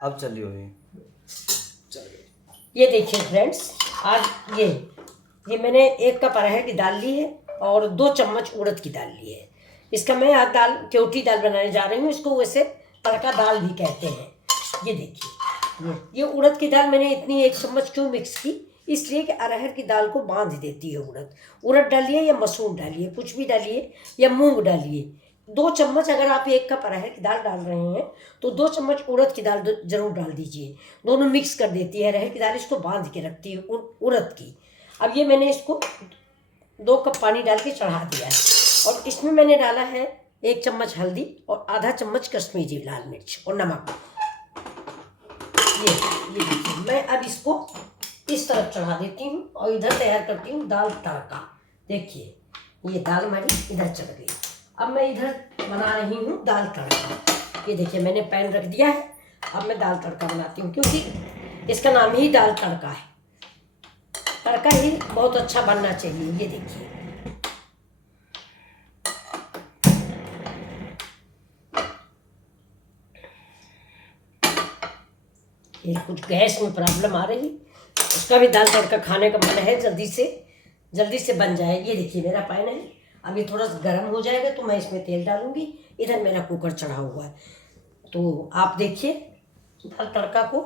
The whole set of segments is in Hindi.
अब चली हुई ये देखिए फ्रेंड्स, आज ये मैंने 1 कप अरहर की दाल ली है और 2 चम्मच उड़द की दाल ली है। इसका मैं आज केवटी दाल बनाने जा रही हूँ। इसको वैसे तड़का दाल भी कहते हैं। ये देखिए, ये उड़द की दाल मैंने इतनी 1 चम्मच क्यों मिक्स की, इसलिए कि अरहर की दाल को बांध देती है उड़द डालिए या मसूर डालिए, कुछ भी डालिए, या मूंग डालिए। 2 चम्मच, अगर आप 1 कप अरहर की दाल डाल रहे हैं तो 2 चम्मच उड़द की दाल जरूर डाल दीजिए। दोनों मिक्स कर देती है अरहर की दाल, इसको बांध के रखती है उड़द की। अब ये मैंने इसको 2 कप पानी डाल के चढ़ा दिया है और इसमें मैंने डाला है 1 चम्मच हल्दी और आधा चम्मच कश्मीरी लाल मिर्च और नमक। ये देखिए, मैं अब इसको इस तरफ चढ़ा देती हूँ और इधर तैयार करती हूँ दाल तड़का। देखिए, ये दाल हमारी इधर चढ़ गई। अब मैं इधर बना रही हूँ दाल तड़का। ये देखिए, मैंने पैन रख दिया है। अब मैं दाल तड़का बनाती हूँ, क्योंकि इसका नाम ही दाल तड़का है। तड़का ही बहुत अच्छा बनना चाहिए। ये देखिए, ये कुछ गैस में प्रॉब्लम आ रही, उसका भी दाल तड़का खाने का मन है, जल्दी से बन जाए। ये देखिए, मेरा पैन है। अब ये थोड़ा सा गर्म हो जाएगा तो मैं इसमें तेल डालूंगी। इधर मेरा कुकर चढ़ा हुआ है, तो आप देखिए दाल तड़का को।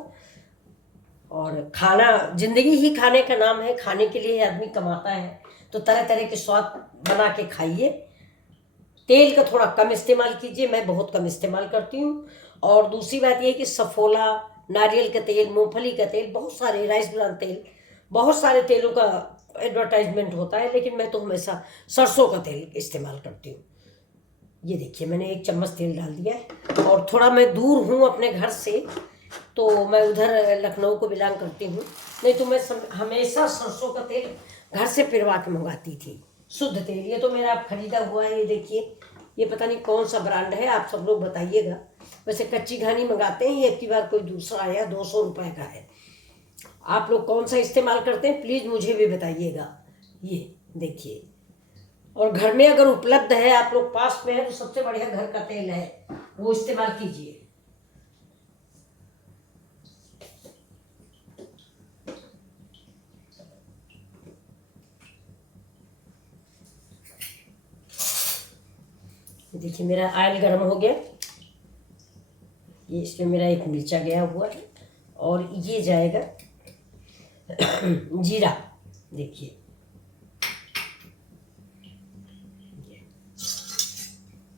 और खाना, जिंदगी ही खाने का नाम है। खाने के लिए आदमी कमाता है, तो तरह तरह के स्वाद बना के खाइए। तेल का थोड़ा कम इस्तेमाल कीजिए, मैं बहुत कम इस्तेमाल करती हूँ। और दूसरी बात यह है कि सफोला, नारियल का तेल, मूंगफली का तेल, बहुत सारे, राइस ब्रान तेल, बहुत सारे तेलों का एडवर्टाइजमेंट होता है, लेकिन मैं तो हमेशा सरसों का तेल इस्तेमाल करती हूँ। ये देखिए, मैंने 1 चम्मच तेल डाल दिया है। और थोड़ा मैं दूर हूँ अपने घर से, तो मैं उधर लखनऊ को बिलोंग करती हूँ। नहीं तो मैं हमेशा सरसों का तेल घर से पिरवा के मंगाती थी, शुद्ध तेल। ये तो मेरा खरीदा हुआ है। ये देखिए, ये पता नहीं कौन सा ब्रांड है, आप सब लोग बताइएगा। वैसे कच्ची घानी मंगाते हैं, ये एक बार कोई दूसरा आया 200 रुपये का है। आप लोग कौन सा इस्तेमाल करते हैं, प्लीज़ मुझे भी बताइएगा। ये देखिए, और घर में अगर उपलब्ध है, आप लोग पास में है, तो सबसे बढ़िया घर का तेल है, वो इस्तेमाल कीजिए। देखिए, मेरा ऑयल गर्म हो गया। ये इसमें मेरा एक मिर्चा गया हुआ है और ये जाएगा जीरा। देखिए,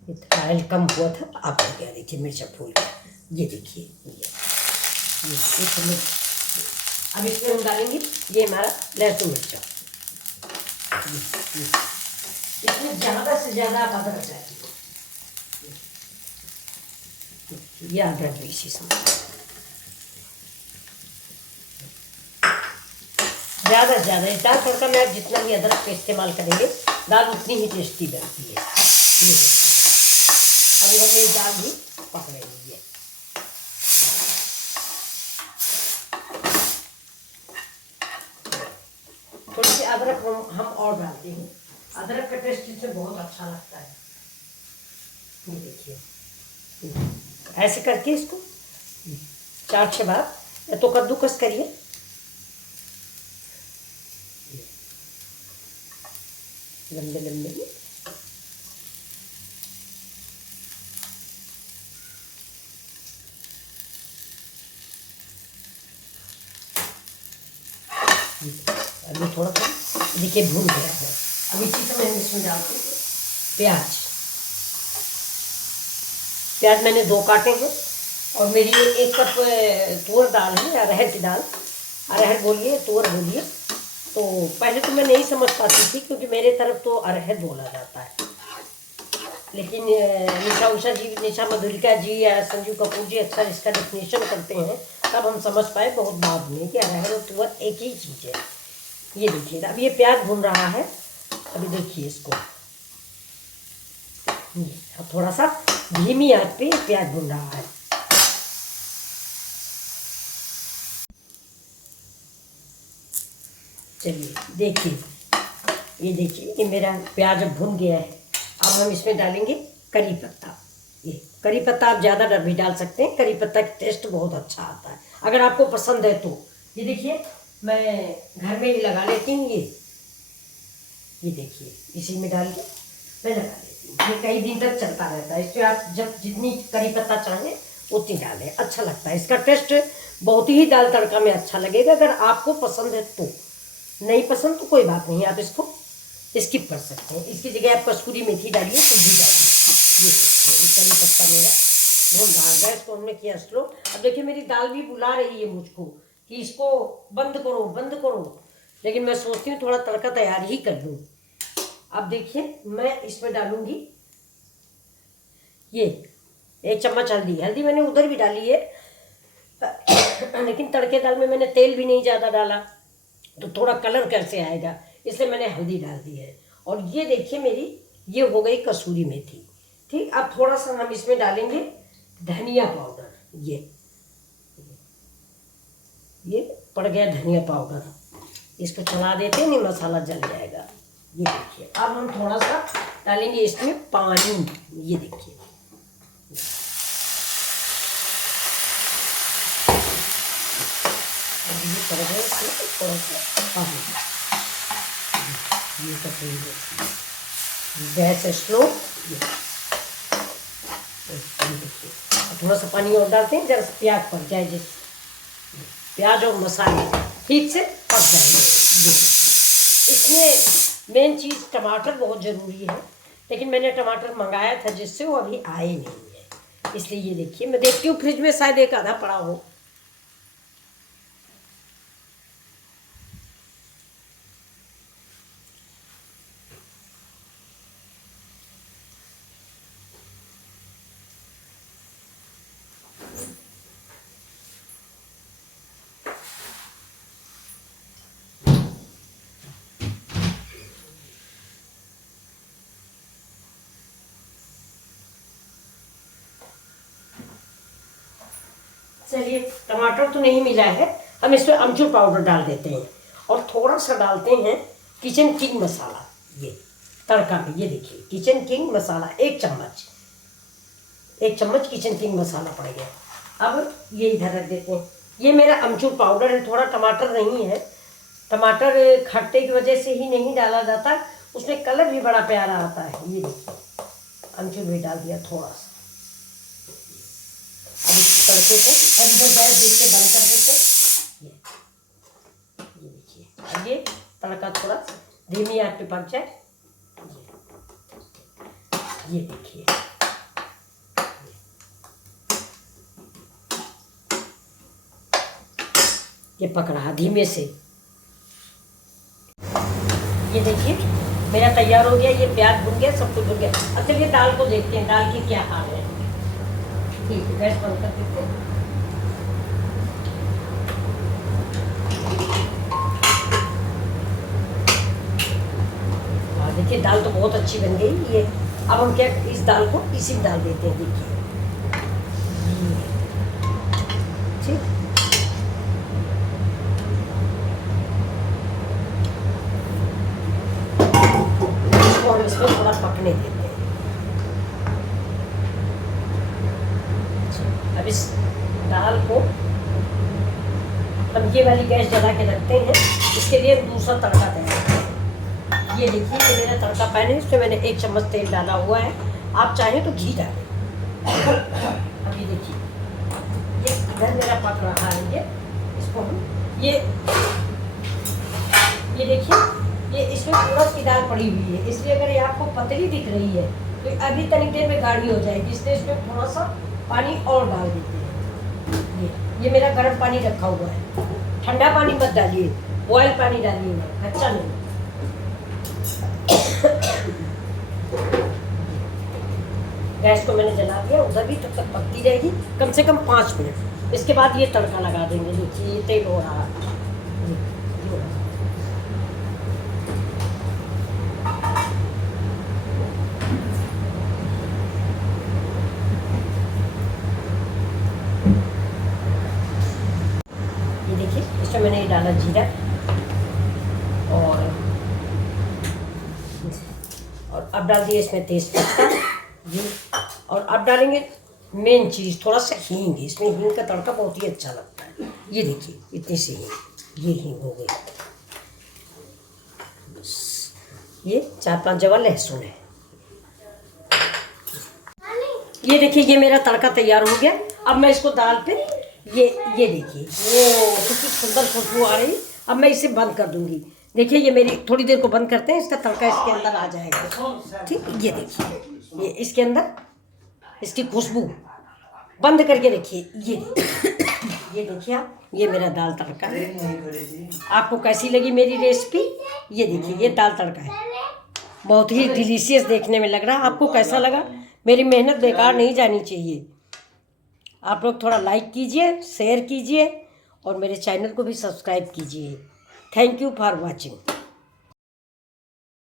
ये ऑयल कम हुआ था, अब हो गया। देखिए, मिर्चा फूल गया। ये देखिए, इसमें अब इसमें हम डालेंगे ये हमारा लहसुन मिर्चा। इसमें ज़्यादा से ज़्यादा आप अदरक डालिए। ये अदरक भी इसी समय ज़्यादा से ज़्यादा, इस दाल तड़का में आप जितना भी अदरक का इस्तेमाल करेंगे, दाल उतनी ही टेस्टी बनती है। ये अब इधर मेरी दाल भी पक रही है। थोड़ी सी अदरक हम और डालते हैं, अदरक का टेस्ट इसमें बहुत अच्छा लगता है। ये देखिए, ऐसे करके इसको 4-6 बार या तो कद्दूकस करिए। लंबे लंबे में अभी थोड़ा सा देखिए भून गया है। अब इसी समय हम इसमें डालते हैं प्याज। प्याज मैंने 2 काटे हैं और मेरी 1 कप तुअर दाल है, अरहर की दाल। अरहर बोलिए, तुअर बोलिए। तो पहले तो मैं नहीं समझ पाती थी, क्योंकि मेरे तरफ तो अरहर बोला जाता है, लेकिन निशा मधुलिका जी या संजीव कपूर जी अक्सर इसका डेफिनेशन करते हैं, तब हम समझ पाए बहुत बाद में कि अरहर और तुअर एक ही चीज़ है। ये देखिए, अब ये प्याज भून रहा है। अभी देखिए इसको, अब थोड़ा सा धीमी आंच पे प्याज भून रहा है। चलिए देखिए, ये देखिए कि मेरा प्याज अब भुन गया है। अब हम इसमें डालेंगे करी पत्ता। ये करी पत्ता आप ज़्यादा भी डाल सकते हैं, करी पत्ता का टेस्ट बहुत अच्छा आता है अगर आपको पसंद है तो। ये देखिए मैं घर में ही लगा लेती हूँ, ये देखिए इसी में डाल के मैं लगा लेती हूँ। ये कई दिन तक चलता रहता है, इसमें आप जब जितनी करी पत्ता चाहें उतनी डालें, अच्छा लगता है। इसका टेस्ट बहुत ही दाल तड़का में अच्छा लगेगा अगर आपको पसंद है तो। नहीं पसंद तो कोई बात नहीं, आप इसको स्किप कर सकते हैं। इसकी जगह आप कसूरी मेथी डालिए, सब्जी डालिए। ये करी पत्ता मेरा भून रहा है, गैस को हमने किया स्लो। अब देखिए मेरी दाल भी बुला रही है मुझको कि इसको बंद करो बंद करो, लेकिन मैं सोचती हूँ थोड़ा तड़का तैयार ही कर लूँ। अब देखिए मैं इसमें डालूंगी ये 1 चम्मच हल्दी। हल्दी मैंने उधर भी डाली है लेकिन तड़के दाल में मैंने तेल भी नहीं ज़्यादा डाला तो थोड़ा कलर कैसे आएगा, इसलिए मैंने हल्दी डाल दी है। और ये देखिए मेरी ये हो गई कसूरी मेथी। ठीक, अब थोड़ा सा हम इसमें डालेंगे धनिया पाउडर। ये पड़ गया धनिया पाउडर, इसको चला देते हैं, नहीं मसाला जल जाएगा। ये देखिए अब हम थोड़ा सा डालेंगे इसमें पानी। ये देखिए ये पड़ गया थोड़ा सा पानी। ये कर गैस स्लो। देखिए थोड़ा सा पानी और डालते हैं, जरा प्याज पक जाए, जिस प्याज और मसाले ठीक से पक जाएंगे। ये इसमें मेन चीज़ टमाटर बहुत ज़रूरी है, लेकिन मैंने टमाटर मंगाया था जिससे वो अभी आए नहीं है, इसलिए ये देखिए मैं देखती हूँ फ्रिज में शायद एक आधा पड़ा हो। चलिए टमाटर तो नहीं मिला है, हम इसमें अमचूर पाउडर डाल देते हैं और थोड़ा सा डालते हैं किचन किंग मसाला। ये तड़का में ये देखिए किचन किंग मसाला 1 चम्मच, 1 चम्मच किचन किंग मसाला पड़ गया। अब ये इधर रख देते हैं। ये मेरा अमचूर पाउडर है, थोड़ा टमाटर नहीं है, टमाटर खट्टे की वजह से ही नहीं डाला जाता, उसमें कलर भी बड़ा प्यारा आता है। ये देखिए अमचूर भी डाल दिया थोड़ा सा। अब इस तड़के को अब इधर गैस देख के बंद कर देते। ये देखिए अब ये तड़का थोड़ा धीमी आंच पे पक जाए। ये देखिए ये पक रहा धीमे से। ये देखिए मेरा तैयार हो गया, ये प्याज भुन गया, सब कुछ भुन गया। अब चलिए दाल को देखते हैं, दाल की क्या हाल है। ठीक है गैस बंद कर देते हैं। देखिए दाल तो बहुत अच्छी बन गई। ये अब हम क्या इस दाल को इसी में डाल देते हैं। देखिए ठीक, इसको हम इसमें थोड़ा पकने देते हैं। अब इस दाल को हम ये वाली गैस जला के रखते हैं, इसके लिए दूसरा तड़का तैयार करते हैं। ये देखिए ये मेरा तड़का पैन है, इसमें मैंने 1 चम्मच तेल डाला हुआ है, आप चाहें तो घी डालें। अब ये देखिए ये इधर मेरा पक रहा है। ये इसको हम ये देखिए ये इसमें थोड़ा सी दाल पड़ी हुई है, इसलिए अगर ये आपको पतली दिख रही है तो अभी तनिक देर में गाढ़ी हो जाएगी, इसलिए इसमें थोड़ा सा पानी और डाल देते हैं। ये मेरा गर्म पानी रखा हुआ है, ठंडा पानी मत डालिए, बॉयल पानी डालिएगा, कच्चा नहीं। गैस को मैंने जला दिया, उधर भी तब तक पकती रहेगी कम से कम 5 मिनट। इसके बाद ये तड़का लगा देंगे। देखिए ये तेल हो रहा है। ये देखिए इसमें मैंने ये डाला जीरा और अब डाल दिए इसमें तेज पत्ता। ये और अब डालेंगे मेन चीज़ थोड़ा सा हींग। इसमें हींग का तड़का बहुत ही अच्छा लगता है। ये देखिए इतनी सी हींग, ये हींग हो गई। ये 4-5 जवा लहसुन है। ये देखिए ये मेरा तड़का तैयार हो गया। अब मैं इसको दाल पे ये देखिए वो कितनी सुंदर खुशबू आ रही। अब मैं इसे बंद कर दूंगी। देखिए ये मेरी थोड़ी देर को बंद करते हैं, इसका तड़का इसके अंदर आ जाएगा। ठीक, ये देखिए ये इसके अंदर इसकी खुशबू। बंद करके देखिए, ये देखिए आप, ये मेरा दाल तड़का है। आपको कैसी लगी मेरी रेसिपी? ये देखिए ये दाल तड़का है, बहुत ही डिलीशियस देखने में लग रहा है। आपको कैसा लगा? मेरी मेहनत बेकार नहीं जानी चाहिए। आप लोग थोड़ा लाइक कीजिए, शेयर कीजिए और मेरे चैनल को भी सब्सक्राइब कीजिए। Thank you for watching.